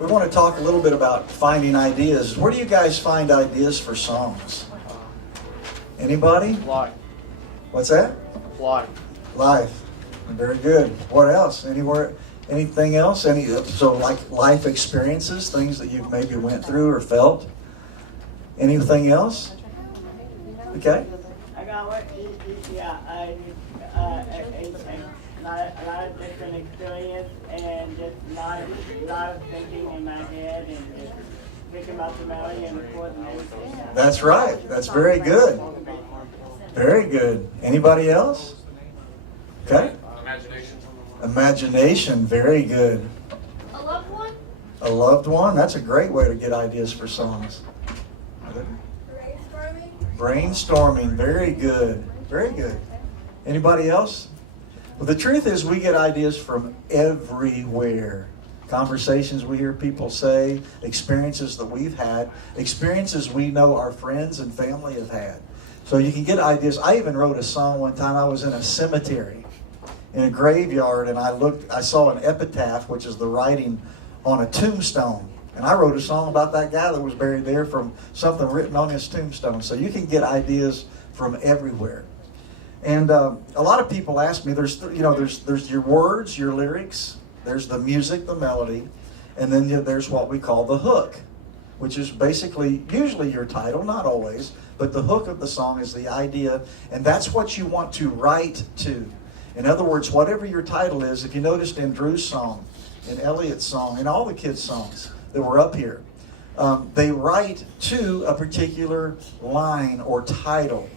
We want to talk a little bit about finding ideas. Where do you guys find ideas for songs? Anybody? Life. What's that? Life. Life. Very good. What else? Anywhere? Anything else? So like life experiences, things that you've maybe went through or felt? Anything else? Okay. I got what? Yeah, a lot of different experience and just a lot of thinking in my head and just thinking about the melody and the chords and everything. That's right. That's very good. Very good. Anybody else? Okay. Imagination. Imagination. Very good. A loved one? A loved one. That's a great way to get ideas for songs. Brainstorming? Brainstorming. Very good. Very good. Anybody else? Well, the truth is we get ideas from everywhere. Conversations we hear people say, experiences that we've had, experiences we know our friends and family have had. So you can get ideas. I even wrote a song one time. I was in a cemetery, in a graveyard, and I saw an epitaph, which is the writing on a tombstone. And I wrote a song about that guy that was buried there from something written on his tombstone. So you can get ideas from everywhere. And a lot of people ask me, there's your words, your lyrics, there's the music, the melody, and then there's what we call the hook, which is basically usually your title, not always, but the hook of the song is the idea, and that's what you want to write to. In other words, whatever your title is, if you noticed in Drew's song, in Elliott's song, in all the kids' songs that were up here, they write to a particular line or title.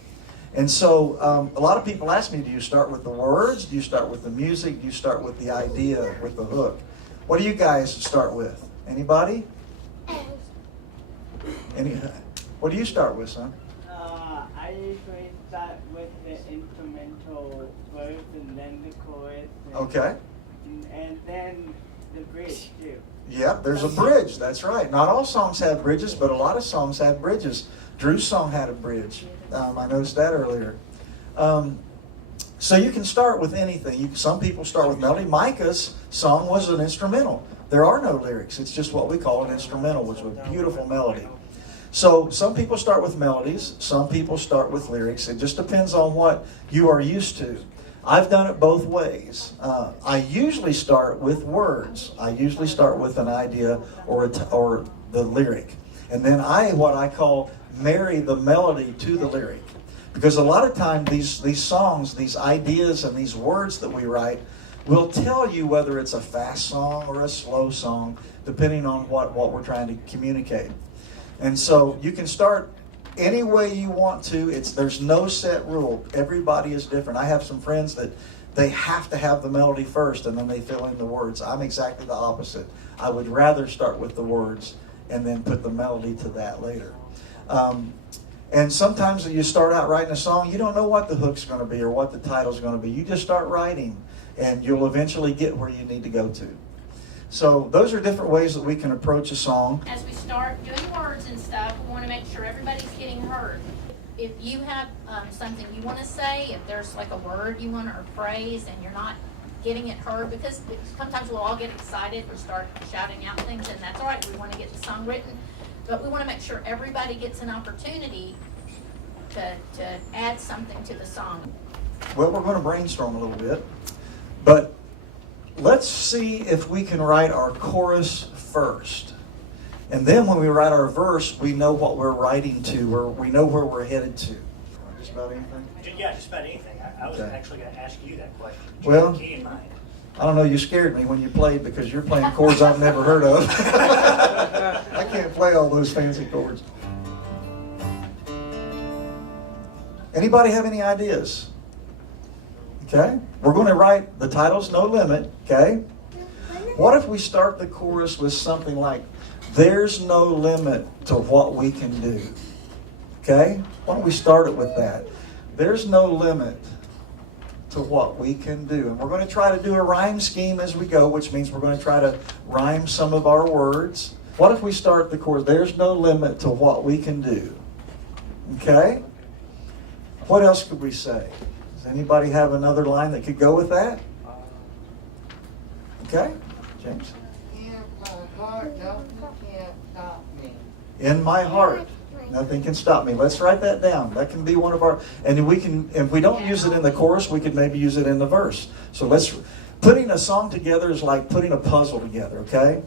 And so a lot of people ask me, do you start with the words? Do you start with the music? Do you start with the idea, with the hook? What do you guys start with? Anybody? What do you start with, son? I usually start with the instrumental verse and then the chorus. Okay. And then the bridge, too. Yep, there's a bridge. That's right. Not all songs have bridges, but a lot of songs have bridges. Drew's song had a bridge. I noticed that earlier. So you can start with anything. Some people start with melody. Micah's song was an instrumental. There are no lyrics. It's just what we call an instrumental, which was a beautiful melody. So some people start with melodies. Some people start with lyrics. It just depends on what you are used to. I've done it both ways. I usually start with words. I usually start with an idea or the lyric. And then what I call marry the melody to the lyric. Because a lot of times these songs, these ideas and these words that we write will tell you whether it's a fast song or a slow song, depending on what we're trying to communicate. And so you can start any way you want to. There's no set rule. Everybody is different. I have some friends that they have to have the melody first and then they fill in the words. I'm exactly the opposite. I would rather start with the words and then put the melody to that later. And sometimes you start out writing a song, you don't know what the hook's going to be or what the title's going to be. You just start writing and you'll eventually get where you need to go to. So those are different ways that we can approach a song. As we start doing words and stuff, we want to make sure everybody's getting heard. If you have something you want to say, if there's like a word you want or a phrase and you're not getting it heard, because sometimes we'll all get excited and start shouting out things, and that's all right. We want to get the song written, but we want to make sure everybody gets an opportunity to add something to the song. Well, we're going to brainstorm a little bit, but let's see if we can write our chorus first. And then when we write our verse, we know what we're writing to, or we know where we're headed to. Just about anything? Yeah, just about anything. I was Okay. actually going to ask you that question. Well, Key in mind. I don't know, you scared me when you played because you're playing chords I've never heard of. I can't play all those fancy chords. Anybody have any ideas? Okay, we're going to write, the title's No Limit, okay? What if we start the chorus with something like, there's no limit to what we can do? Okay, why don't we start it with that? There's no limit to what we can do. And we're going to try to do a rhyme scheme as we go, which means we're going to try to rhyme some of our words. What if we start the chorus, there's no limit to what we can do? Okay? What else could we say? Does anybody have another line that could go with that? Okay, James? heart, nothing can't stop me. In my heart, nothing can stop me. Let's write that down. That can be one of our, and we can, if we don't use it in the chorus, we could maybe use it in the verse. So putting a song together is like putting a puzzle together, okay?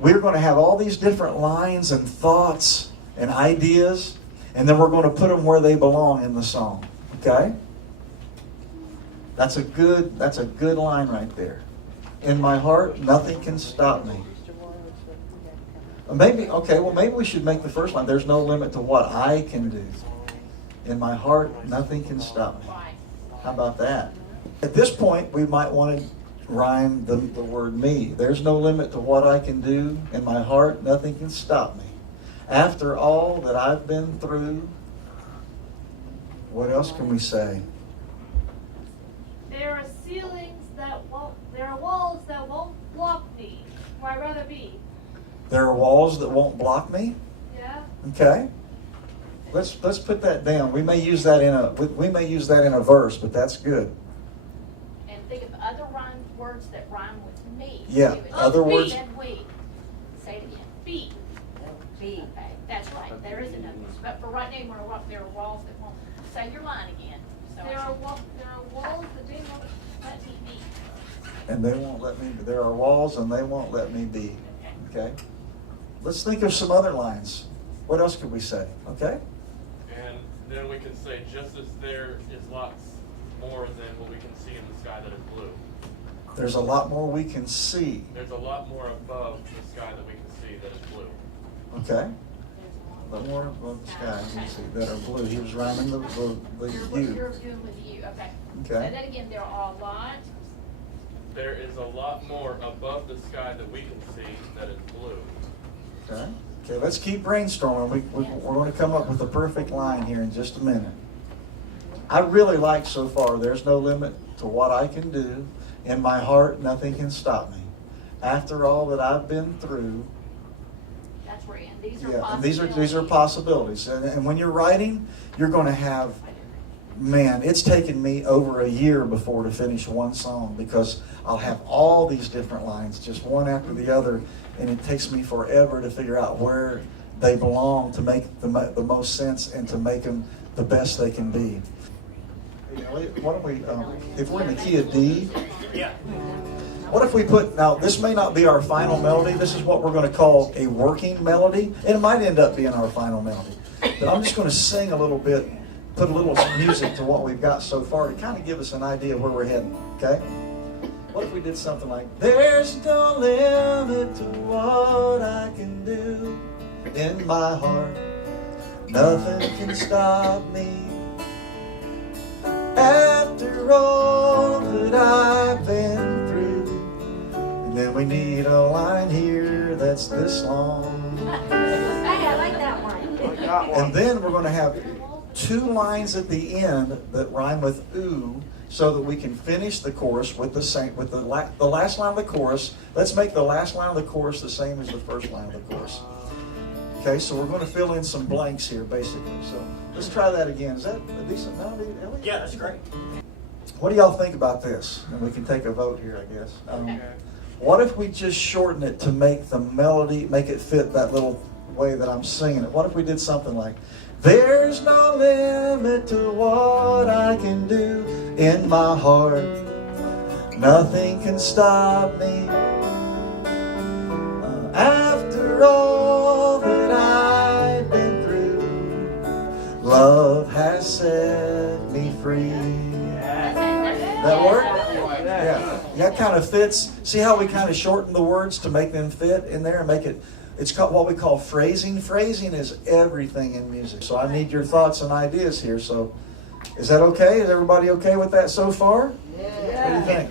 We're going to have all these different lines and thoughts and ideas, and then we're going to put them where they belong in the song, okay? That's a good line right there. In my heart, nothing can stop me. Maybe we should make the first line. There's no limit to what I can do. In my heart, nothing can stop me. How about that? At this point, we might want to rhyme the word me. There's no limit to what I can do. In my heart, nothing can stop me. After all that I've been through, what else can we say? There are walls that won't block me, where I'd rather be. There are walls that won't block me. Yeah. Okay. Let's put that down. We may use that in a verse, but that's good. And think of other words that rhyme with me. Yeah, Do it. other We words. and we. Say it again. Be. Be. Okay, that's right. There is another. But for right now, there are walls that won't. Say your line again. So There are walls that they won't let me be. And they won't let me. There are walls, and they won't let me be. Okay. Let's think of some other lines. What else could we say? Okay. And then we can say, just as there is lots more than what we can see in the sky that is blue. There's a lot more we can see. There's a lot more above the sky that we can see that is blue. Okay. A lot more above the sky we can see that are blue. He was rhyming the you're you. doing with you. Okay. Okay. Say that again. There are a lot. There is a lot more above the sky that we can see that is blue. Okay. Okay. Let's keep brainstorming. We're going to come up with a perfect line here in just a minute. I really like so far. There's no limit to what I can do. In my heart, nothing can stop me. After all that I've been through. That's where and these are Yeah, and possibilities. these are possibilities. And when you're writing, you're going to have, man, it's taken me over a year before to finish one song because I'll have all these different lines, just one after the other, and it takes me forever to figure out where they belong to make the most sense and to make them the best they can be. Hey, Elliott, why don't we, if we're in the key of D, Yeah. what if we put, now this may not be our final melody, this is what we're going to call a working melody, and it might end up being our final melody. But I'm just going to sing a little bit, put a little music to what we've got so far to kind of give us an idea of where we're heading, okay? What if we did something like, there's no limit to what I can do in my heart, nothing can stop me. After all that I've been through. And then we need a line here that's this long. Hey, I like that one. And then we're going to have 2 lines at the end that rhyme with ooh, so that we can finish the chorus with the same, with the last line of the chorus. Let's make the last line of the chorus the same as the first line of the chorus. Okay, so we're going to fill in some blanks here, basically. So let's try that again. Is that a decent melody, Elliott? Yeah, that's great. What do y'all think about this? And we can take a vote here, I guess. What if we just shorten it to make the melody, make it fit that little way that I'm singing it? What if we did something like, there's no limit to what I can do in my heart. Nothing can stop me. After all that I've been through, love has set me free. That work? Yeah. That kind of fits. See how we kind of shorten the words to make them fit in there and make it, it's called what we call phrasing. Phrasing is everything in music. So I need your thoughts and ideas here. So is that okay? Is everybody okay with that so far? Yeah. What do you think?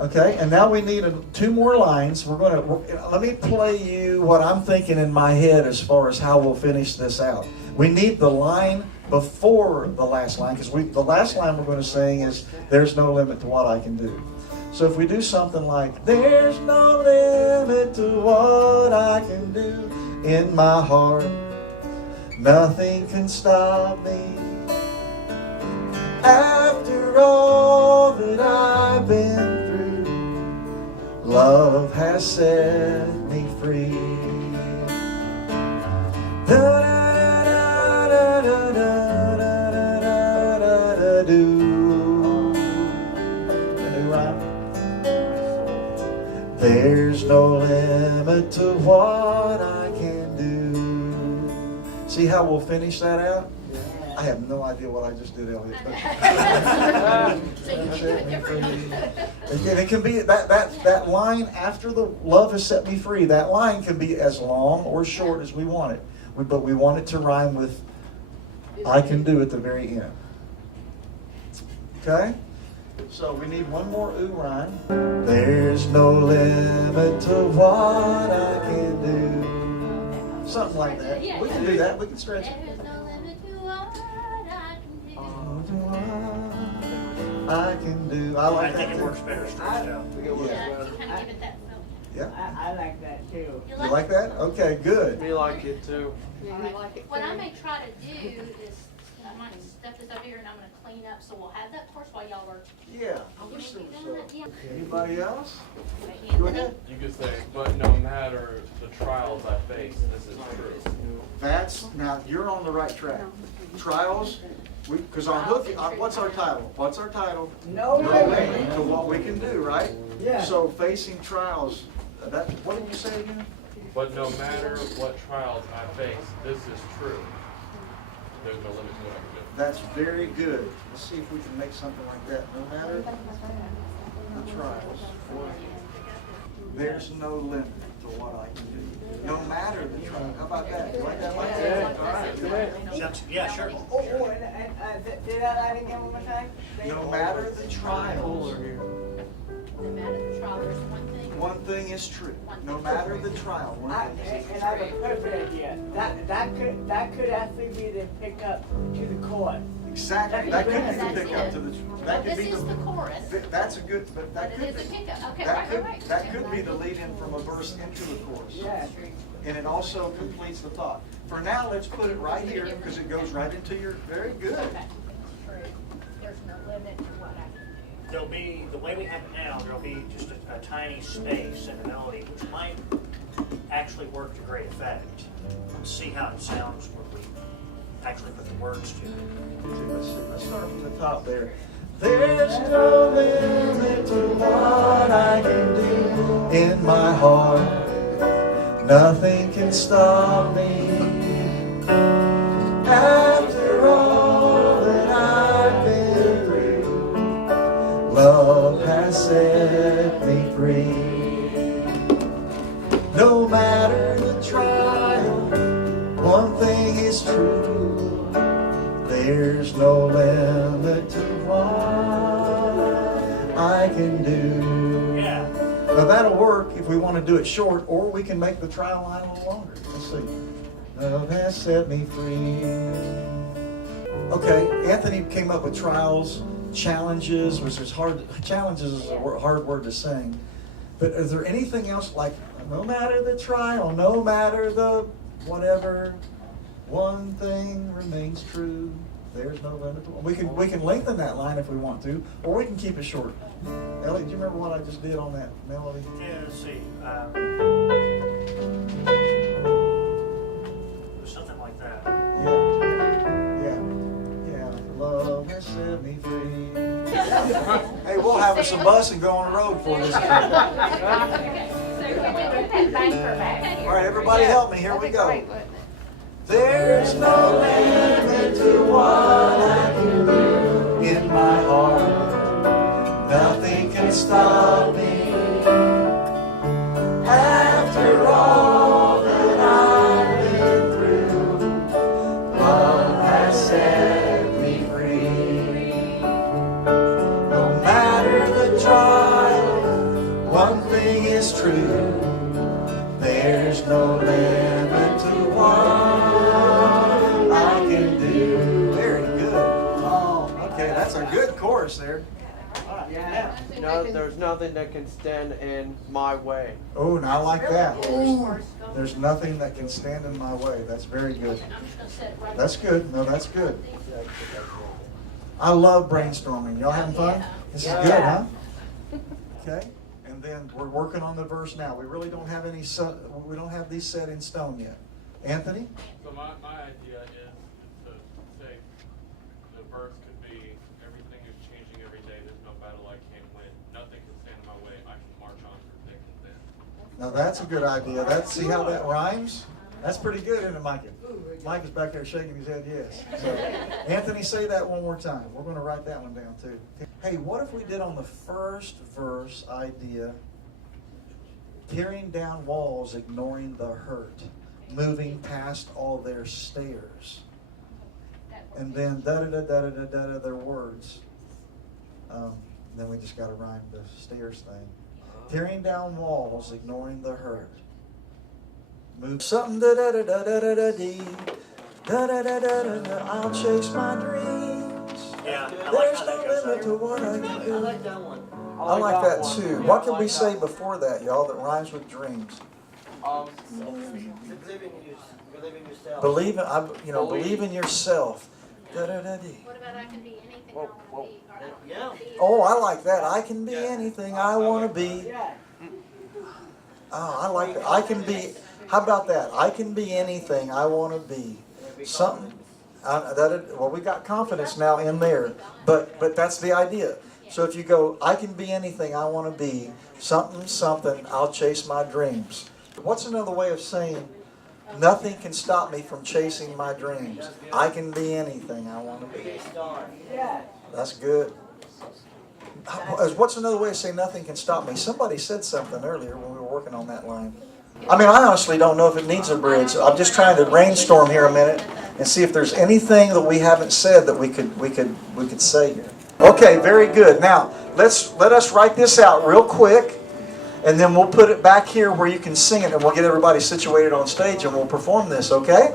Okay, and now we need 2 more lines. Let me play you what I'm thinking in my head as far as how we'll finish this out. We need the line before the last line, because the last line we're going to sing is, there's no limit to what I can do. So if we do something like, there's no limit to what I can do in my heart, nothing can stop me. After all that I've been through, love has has set me free. There's no limit to what I can do. See how we'll finish that out? I have no idea what I just did, Elliott. So you can do it differently. Again, it can be that line after the love has set me free. That line can be as long or short as we want it, but we want it to rhyme with "I can do" at the very end. Okay. So we need one more ooh rhyme. There's no limit to what I can do. Something like that. We can do that. We can stretch it. There's no limit to what I can do. I can do. I like I think that. it works better stretched out. Yeah, you kind of give it that feel. Yeah. I like that too. You like that? Okay, good. We like it too. What I may try to do is, I might step this up here and I'm gonna clean up, so we'll have that course while y'all are. Yeah. I wish there was doing some. that. Yeah. Anybody else? Anthony? Go ahead. You could say, but no matter the trials I face, this is true. That's, now you're on the right track. Trials, because our hook, what's our title? What's our title? No No limit. limit to what we can do, right? Yeah. So facing trials, that, what did you say again? But no matter what trials I face, this is true. There's no limit to what I can do. That's very good. Let's see if we can make something like that. No matter the trials, there's no limit to what I can do. No matter the trial. How about that? You like that? Like that? All right, good. Yeah, sure. Say that again one more time. No matter the trials, No matter the trial, there's one thing is true. No matter the trial, one thing is And I have a perfect idea. That could actually be the pickup to the chorus. exactly. That could be the pickup to the. That could This be is the chorus, That's a good, but but that it could is a be. pickup. Okay, That right. could, that could be the lead-in from a verse into the chorus. Yeah. And it also completes the thought. For now, let's put it right here because it goes right into your, very good. Okay. There's no limit to what I can do. There'll be, the way we have it now, there'll be just a tiny space in the melody, which might actually work to great effect. See how it sounds when we actually put the words to it. Let's start from the top there. There's no limit to what I can do in my heart. Nothing can stop me. After all that I've been through, love has set me free. No matter the trial, one thing is true. There's no limit to what I can do. Yeah. Now that'll work if we want to do it short, or we can make the trial line a little longer. Let's see. Love has set me free. Okay, Anthony came up with trials, challenges, which is hard. Challenges is a hard word to sing. But is there anything else like, no matter the trial, no matter the whatever, one thing remains true. There's no limit to it. We can lengthen that line if we want to, or we can keep it short. Elliott, do you remember what I just did on that melody? Yeah, let's see. Something like that. Yeah. Love has set me free. Hey, we'll have us a bus and go on the road for this. Okay, so we're doing that bang for bang. All right, everybody help me. Here we go. There's no limit to what I can do in my heart. Nothing can stop me. After all that I've been through, love has set me free. No matter the trial, one thing is true. There's no limit to what I can do. Very good. Oh, okay, that's a good chorus there. Yeah. No, there's nothing that can stand in my way. Oh, now I like that. There's nothing that can stand in my way. That's very good. I'm just gonna set it right. That's good. No, that's good. I love brainstorming. Y'all having fun? This is good, huh? Okay. And And then we're working on the verse now. We really don't have any. We don't have these set in stone yet. Anthony? So my idea is to say the verse could be, everything is changing every day, there's no battle I can't win, nothing can stand in my way, I can march on through thick and thin. Now that's a good idea. See how that rhymes? That's pretty good, isn't it, Micah? Mike is back there shaking his head yes. So, Anthony, say that one more time. We're going to write that one down too. Hey, what if we did on the first verse idea, tearing down walls, ignoring the hurt, moving past all their stares, and then da-da-da-da-da-da-da their words. Then we just got to rhyme the stairs thing. Tearing down walls, ignoring the hurt. Move something da-da-da-da-da-da-dee. Da-da-da-da-da-da. I'll chase my dreams. Yeah, I like There's how no that goes limit to up. what I can do. I like that one. I like that one. too. Yeah, What I can like we say that. before that, y'all, that rhymes with dreams? Believe in yourself. Believe in yourself. Da-da-da-dee. What about I can be anything I Whoa, want to be? Or I can Yeah. be Oh, I like that. I can be Yeah. anything I want to be. Yeah. Oh, I like that. I can be. How about that? I can be anything I want to be. Something. Well, we got confidence now in there, but that's the idea. So if you go, I can be anything I want to be. Something. I'll chase my dreams. What's another way of saying nothing can stop me from chasing my dreams? I can be anything I want to be. Yeah. That's good. What's another way to say nothing can stop me? Somebody said something earlier when we were working on that line. I mean, I honestly don't know if it needs a bridge. I'm just trying to brainstorm here a minute and see if there's anything that we haven't said that we could say here. Okay, very good. Now let us write this out real quick, and then we'll put it back here where you can sing it, and we'll get everybody situated on stage, and we'll perform this. Okay?